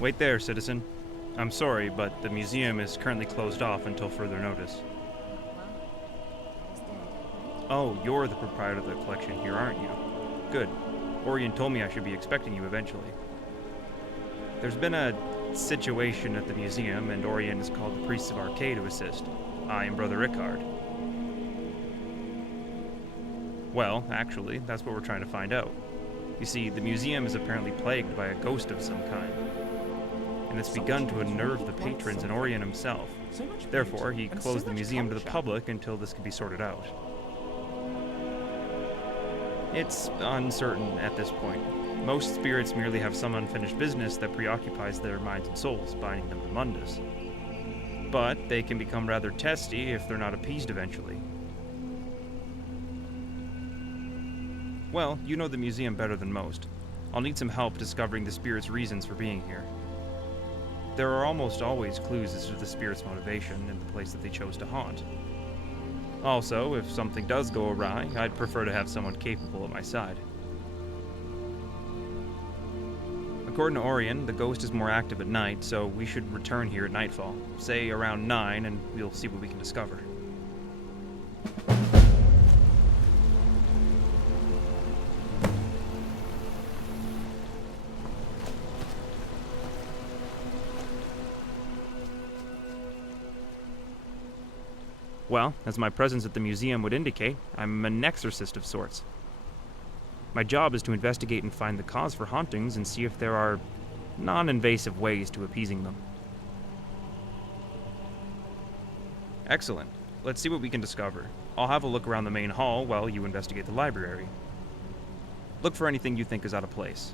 Wait there, citizen. I'm sorry, but the museum is currently closed off until further notice. Oh, you're the proprietor of the collection here, aren't you? Good. Orion told me I should be expecting you eventually. There's been a situation at the museum, and Orion has called the priests of Arcade to assist. I am Brother Rickard. Well, actually, that's what we're trying to find out. You see, the museum is apparently plagued by a ghost of some kind, and it's begun to unnerve the patrons and Orion himself. Therefore, he closed the museum to the public until this can be sorted out. It's uncertain at this point. Most spirits merely have some unfinished business that preoccupies their minds and souls, binding them to Mundus. But they can become rather testy if they're not appeased eventually. Well, you know the museum better than most. I'll need some help discovering the spirit's reasons for being here. There are almost always clues as to the spirit's motivation and the place that they chose to haunt. Also, if something does go awry, I'd prefer to have someone capable at my side. According to Orion, the ghost is more active at night, so we should return here at nightfall. Say around 9, and we'll see what we can discover. Well, as my presence at the museum would indicate, I'm an exorcist of sorts. My job is to investigate and find the cause for hauntings and see if there are non-invasive ways to appeasing them. Excellent. Let's see what we can discover. I'll have a look around the main hall while you investigate the library. Look for anything you think is out of place.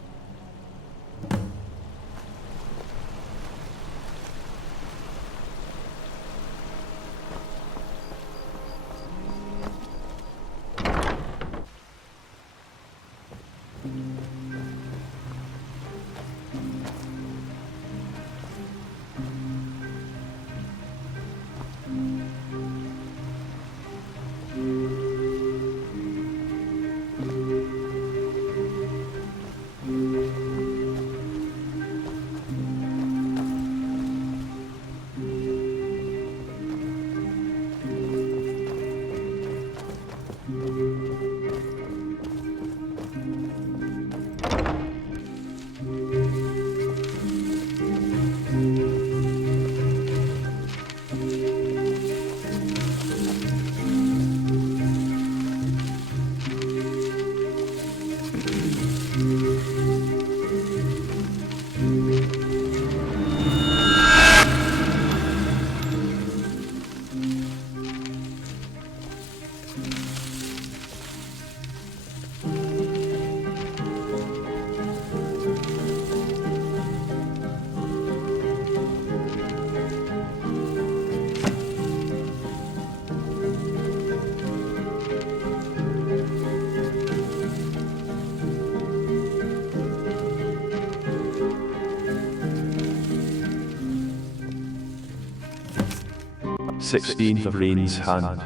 Sixteenth of Rain's Hand.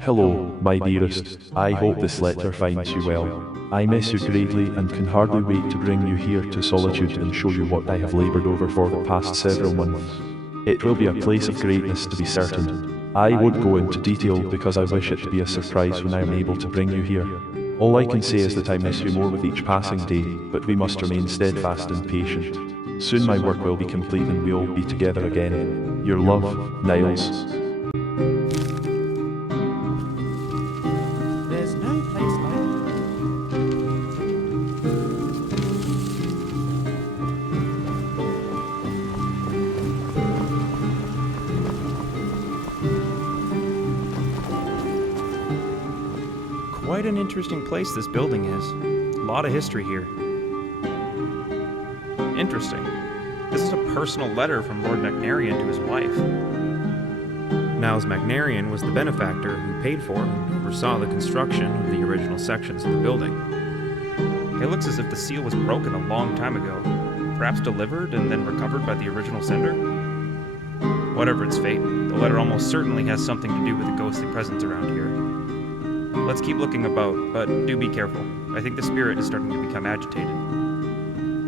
Hello, my dearest. I hope this letter finds you well. I miss you greatly and can hardly wait to bring you here to Solitude and show you what I have labored over for the past several months. It will be a place of greatness to be certain. I won't go into detail because I wish it to be a surprise when I am able to bring you here. All I can say is that I miss you more with each passing day, but we must remain steadfast and patient. Soon my work will be complete and we'll be together again. Your love, Niles. There's no place like Quite an interesting place this building is. A lot of history here. Interesting. This is a personal letter from Lord Macnarian to his wife. Niles Macnarian was the benefactor who paid for and oversaw the construction of the original sections of the building. It looks as if the seal was broken a long time ago, perhaps delivered and then recovered by the original sender. Whatever its fate, the letter almost certainly has something to do with the ghostly presence around here. Let's keep looking about, but do be careful. I think the spirit is starting to become agitated.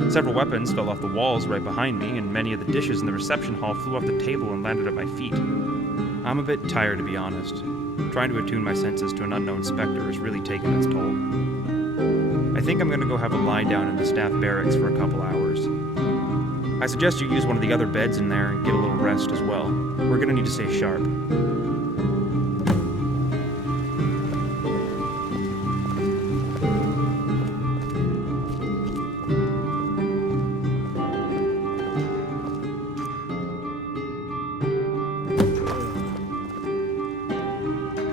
Several weapons fell off the walls right behind me, and many of the dishes in the reception hall flew off the table and landed at my feet. I'm a bit tired, to be honest. Trying to attune my senses to an unknown specter has really taken its toll. I think I'm going to go have a lie down in the staff barracks for a couple hours. I suggest you use one of the other beds in there and get a little rest as well. We're going to need to stay sharp.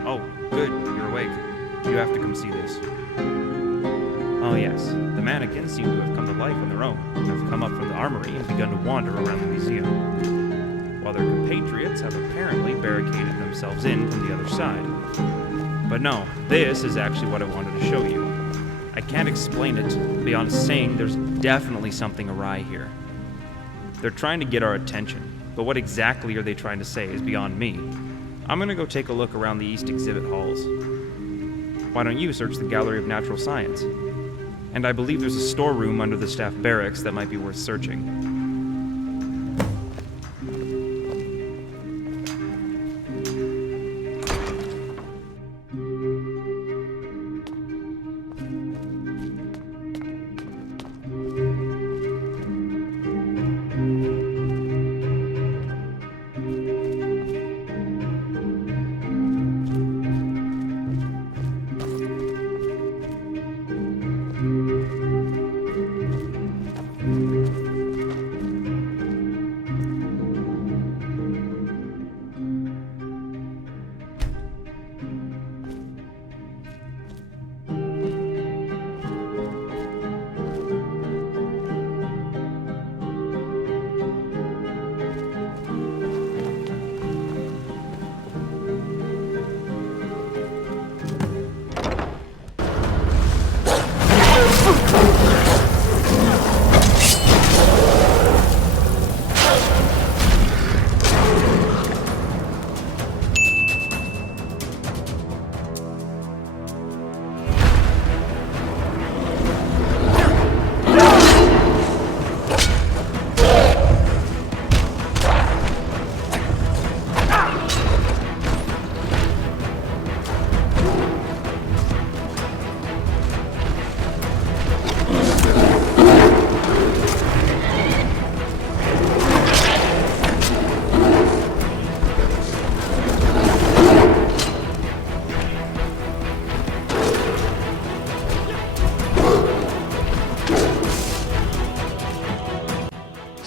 Oh, good, you're awake. You have to come see this. Oh yes, the mannequins seem to have come to life on their own, and have come up from the armory and begun to wander around the museum, while their compatriots have apparently barricaded themselves in from the other side. But no, this is actually what I wanted to show you. I can't explain it beyond saying there's definitely something awry here. They're trying to get our attention, but what exactly are they trying to say is beyond me. I'm gonna go take a look around the East exhibit halls. Why don't you search the Gallery of Natural Science? And I believe there's a storeroom under the staff barracks that might be worth searching.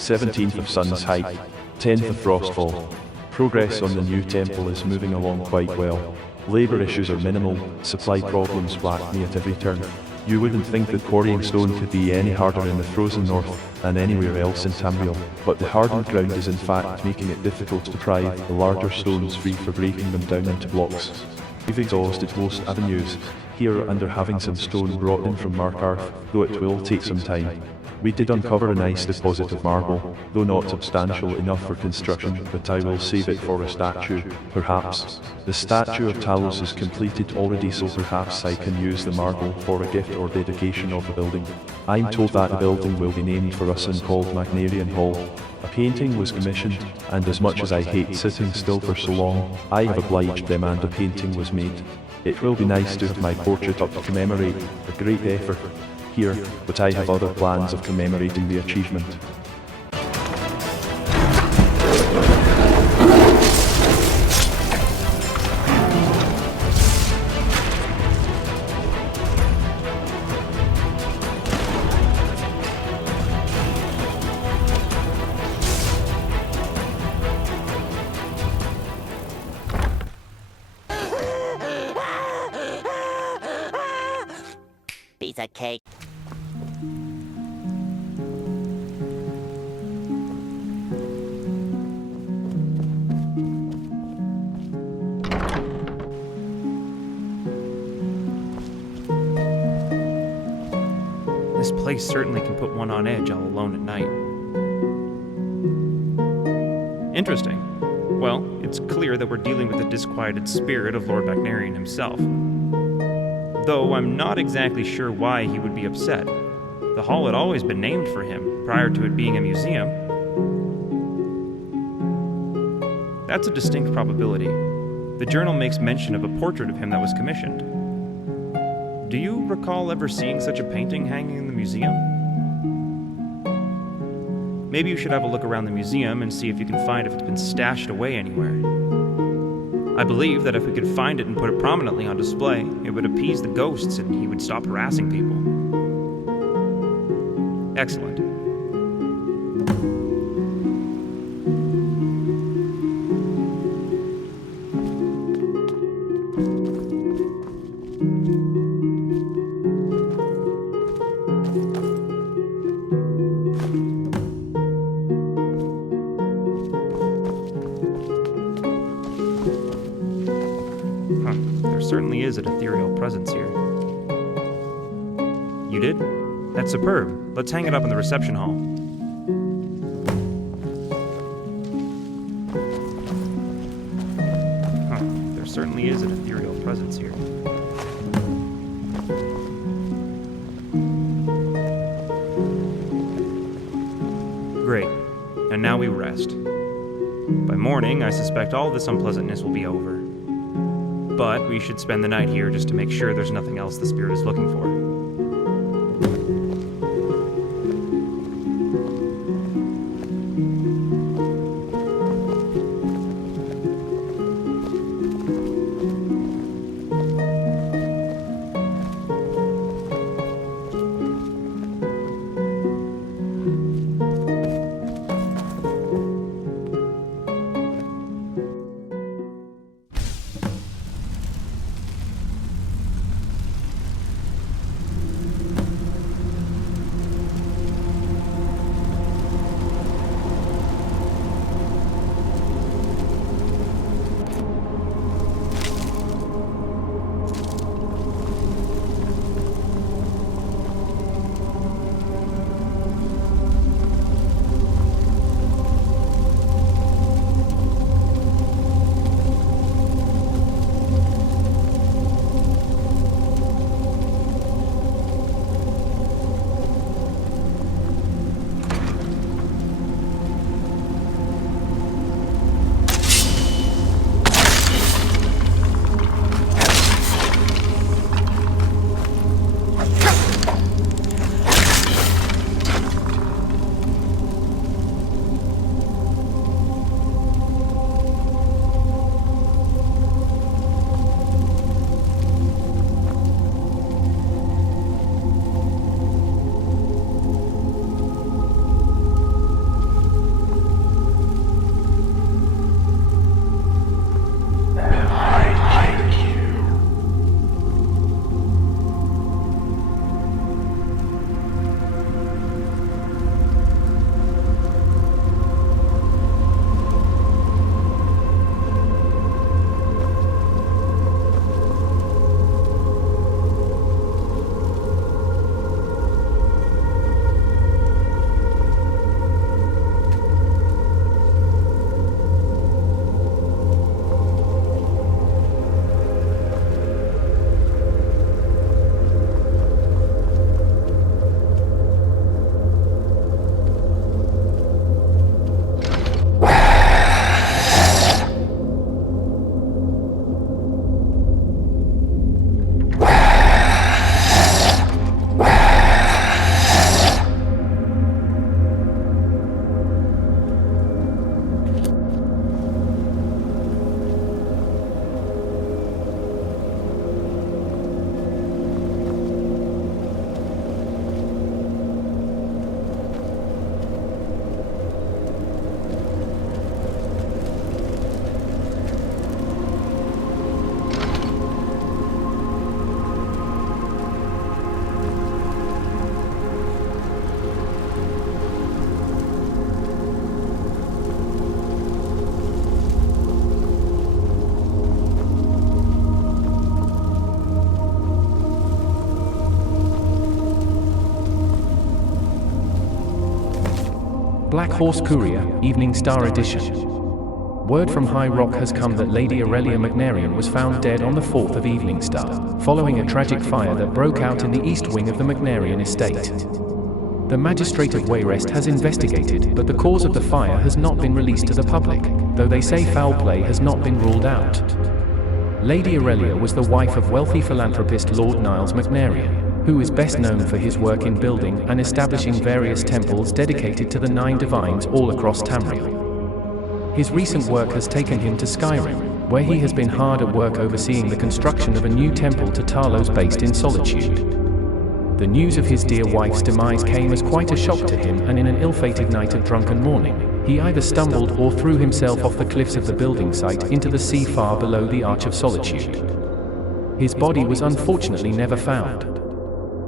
"17th of Sun's Height, 10th of Frostfall. Progress on the new temple is moving along quite well. Labour issues are minimal, supply problems whack me at every turn. You wouldn't think that quarrying stone could be any harder in the frozen north than anywhere else in Tamriel, but the hardened ground is in fact making it difficult to pry the larger stones free for breaking them down into blocks. We've exhausted most avenues here and are having some stone brought in from Markarth, though it will take some time. We did uncover a nice deposit of marble, though not substantial enough for construction, but I will save it for a statue, perhaps. The statue of Tjalus is completed already, so perhaps I can use the marble for a gift or dedication of the building. I'm told that the building will be named for us and called Magnarian Hall. A painting was commissioned, and as much as I hate sitting still for so long, I have obliged them and a painting was made. It will be nice to have my portrait up to commemorate a great effort here, but I have other plans of commemorating the achievement. Piece of cake. This place certainly can put one on edge all alone at night. Interesting. Well, it's clear that we're dealing with the disquieted spirit of Lord Magnarian himself. Though I'm not exactly sure why he would be upset. The hall had always been named for him, prior to it being a museum. That's a distinct probability. The journal makes mention of a portrait of him that was commissioned. Do you recall ever seeing such a painting hanging in the museum? Maybe you should have a look around the museum and see if you can find if it's been stashed away anywhere. I believe that if we could find it and put it prominently on display, it would appease the ghosts and he would stop harassing people. Excellent. There certainly is an ethereal presence here. You did? That's superb. Let's hang it up in the reception hall. There certainly is an ethereal presence here. Great. And now we rest. By morning, I suspect all this unpleasantness will be over. But we should spend the night here just to make sure there's nothing else the spirit is looking for. Black Horse Courier, Evening Star Edition. Word from High Rock has come that Lady Aurelia Magnarian was found dead on the 4th of Evening Star, following a tragic fire that broke out in the east wing of the Magnarian estate. The Magistrate of Wayrest has investigated, but the cause of the fire has not been released to the public, though they say foul play has not been ruled out. Lady Aurelia was the wife of wealthy philanthropist Lord Niles Macnarian, who is best known for his work in building and establishing various temples dedicated to the 9 divines all across Tamriel. His recent work has taken him to Skyrim, where he has been hard at work overseeing the construction of a new temple to Tjalus based in Solitude. The news of his dear wife's demise came as quite a shock to him, and in an ill-fated night of drunken mourning, he either stumbled or threw himself off the cliffs of the building site into the sea far below the Arch of Solitude. His body was unfortunately never found.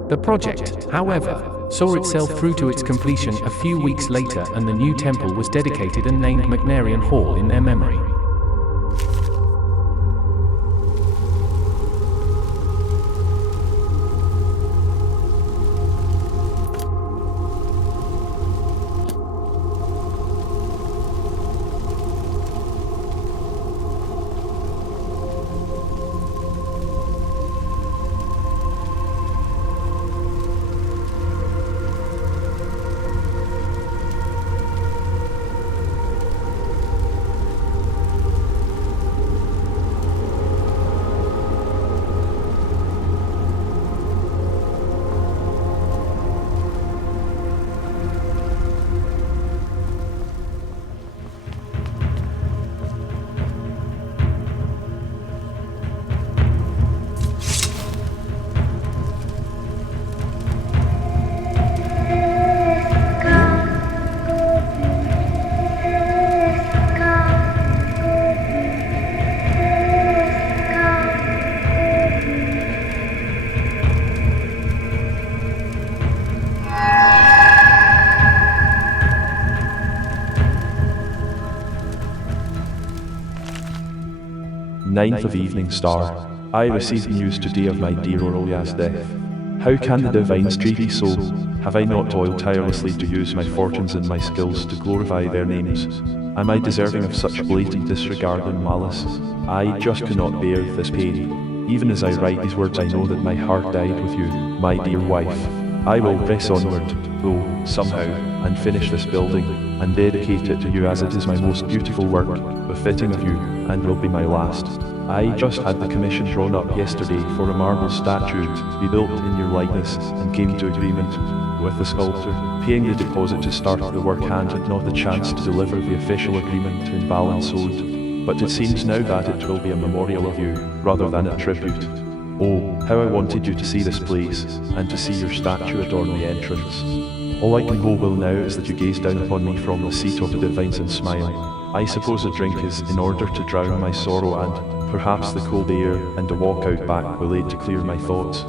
The project, however, saw itself through to its completion a few weeks later, and the new temple was dedicated and named Macnarian Hall in their memory. Ninth of Evening Star. I received news today of my dear Aurelia's death. How can the divines treat me so? Have I not toiled tirelessly to use my fortunes and my skills to glorify their names? Am I deserving of such blatant disregard and malice? I just cannot bear this pain. Even as I write these words, I know that my heart died with you, my dear wife. I will press onward, though, somehow, and finish this building, and dedicate it to you as it is my most beautiful work, befitting of you, and will be my last. I just had the commission drawn up yesterday for a marble statue to be built in your likeness, and came to agreement with the sculptor, paying the deposit to start the work and had not the chance to deliver the official agreement in balance owed. But it seems now that it will be a memorial of you, rather than a tribute. Oh, how I wanted you to see this place, and to see your statue adorn the entrance. All I can hope will now is that you gaze down upon me from the seat of the divines and smile. I suppose a drink is in order to drown my sorrow, and perhaps the cold air and a walk out back will aid to clear my thoughts.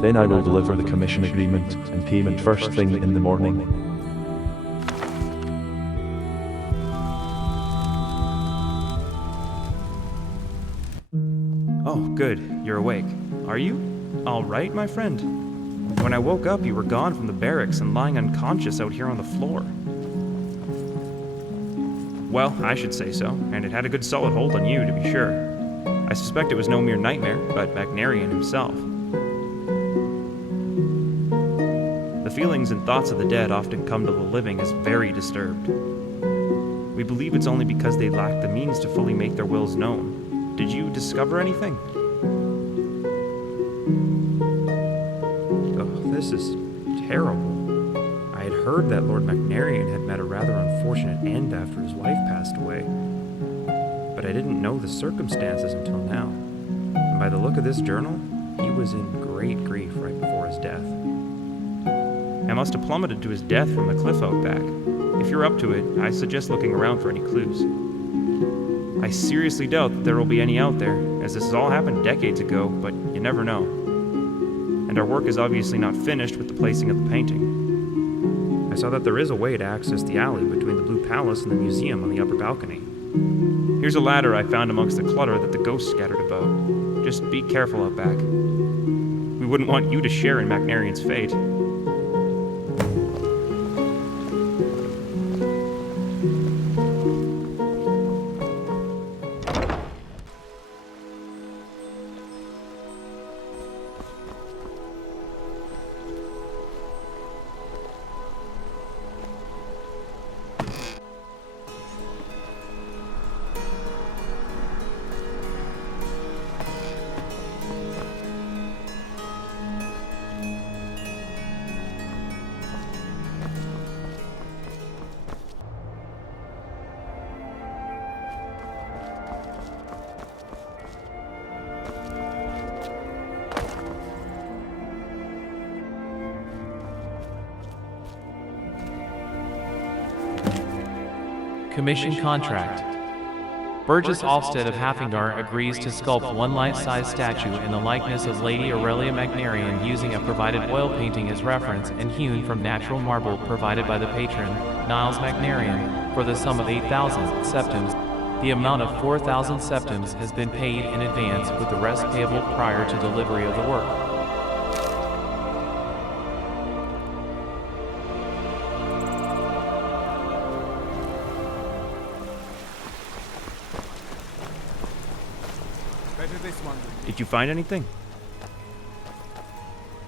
Then I will deliver the commission agreement and payment first thing in the morning. Oh, good, you're awake. Are you? All right, my friend. When I woke up, you were gone from the barracks and lying unconscious out here on the floor. Well, I should say so, and it had a good solid hold on you, to be sure. I suspect it was no mere nightmare, but Macnarian himself. The feelings and thoughts of the dead often come to the living as very disturbed. We believe it's only because they lack the means to fully make their wills known. Did you discover anything? Oh, this is terrible. I had heard that Lord Macnarian had met a rather unfortunate end after his wife passed away, but I didn't know the circumstances until now. And by the look of this journal, he was in great grief right before his death. I must have plummeted to his death from the cliff out back. If you're up to it, I suggest looking around for any clues. I seriously doubt that there will be any out there, as this has all happened decades ago, but you never know. And our work is obviously not finished with the placing of the painting. I saw that there is a way to access the alley between the Blue Palace and the museum on the upper balcony. Here's a ladder I found amongst the clutter that the ghosts scattered about. Just be careful out back. We wouldn't want you to share in Macnarian's fate. Commission contract. Burgess Alstead of Haffingar agrees to sculpt one life-size statue in the likeness of Lady Aurelia Magnarian using a provided oil painting as reference and hewn from natural marble provided by the patron, Niles Magnarian, for the sum of 8,000 septims. The amount of 4,000 septims has been paid in advance, with the rest payable prior to delivery of the work. Did you find anything?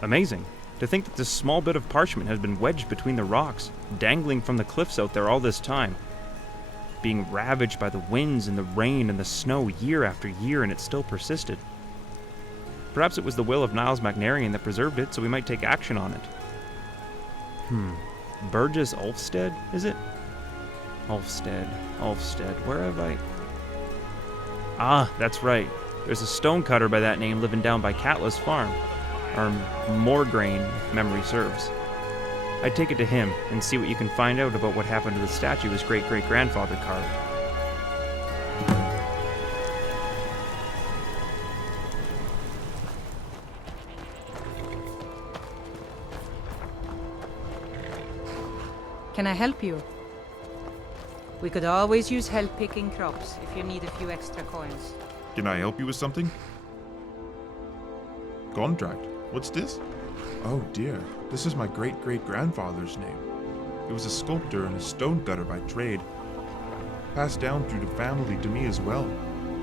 Amazing. To think that this small bit of parchment has been wedged between the rocks, dangling from the cliffs out there all this time, being ravaged by the winds and the rain and the snow year after year, and it still persisted. Perhaps it was the will of Niles Magnarian that preserved it, so we might take action on it. Burgess Ulfstead, is it? Ulfstead, where have I... Ah, that's right. There's a stonecutter by that name living down by Tjalus farm, or Moorgrain, if memory serves. I'd take it to him and see what you can find out about what happened to the statue his great-great-grandfather carved. Can I help you? We could always use help picking crops if you need a few extra coins. Can I help you with something? Contract? What's this? Oh dear, this is my great-great-grandfather's name. He was a sculptor and a stonecutter by trade. Passed down through the family to me as well.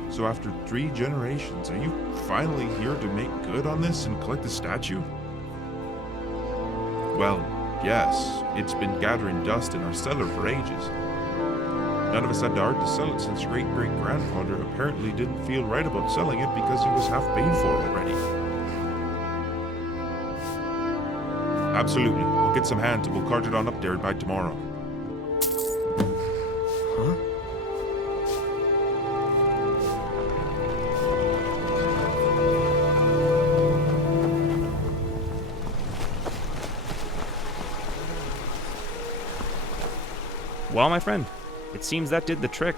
So after 3 generations, are you finally here to make good on this and collect the statue? Well, yes, it's been gathering dust in our cellar for ages. None of us had the heart to sell it since your great-great-grandfather apparently didn't feel right about selling it because it was half paid for already. Absolutely. I'll get some hands and we'll cart it on up there by tomorrow. Huh? Well, my friend, it seems that did the trick.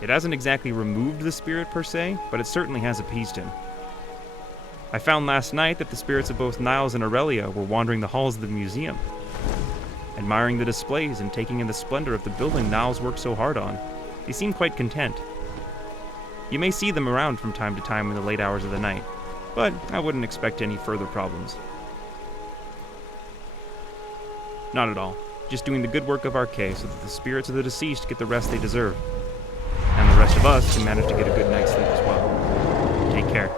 It hasn't exactly removed the spirit per se, but it certainly has appeased him. I found last night that the spirits of both Niles and Aurelia were wandering the halls of the museum, admiring the displays and taking in the splendor of the building Niles worked so hard on. They seem quite content. You may see them around from time to time in the late hours of the night, but I wouldn't expect any further problems. Not at all. Just doing the good work of our case so that the spirits of the deceased get the rest they deserve. And the rest of us can manage to get a good night's sleep as well. Take care.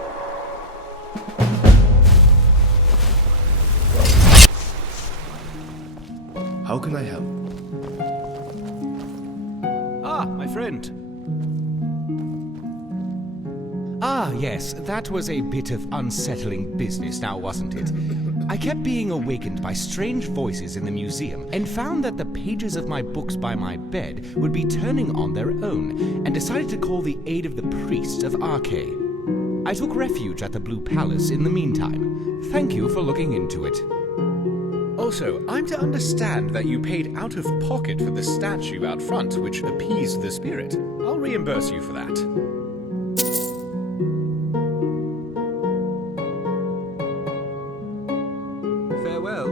How can I help? Ah, my friend. Ah, yes, that was a bit of unsettling business now, wasn't it? I kept being awakened by strange voices in the museum and found that the pages of my books by my bed would be turning on their own, and decided to call the aid of the priests of Arche. I took refuge at the Blue Palace in the meantime. Thank you for looking into it. Also, I'm to understand that you paid out of pocket for the statue out front, which appeased the spirit. I'll reimburse you for that. Farewell.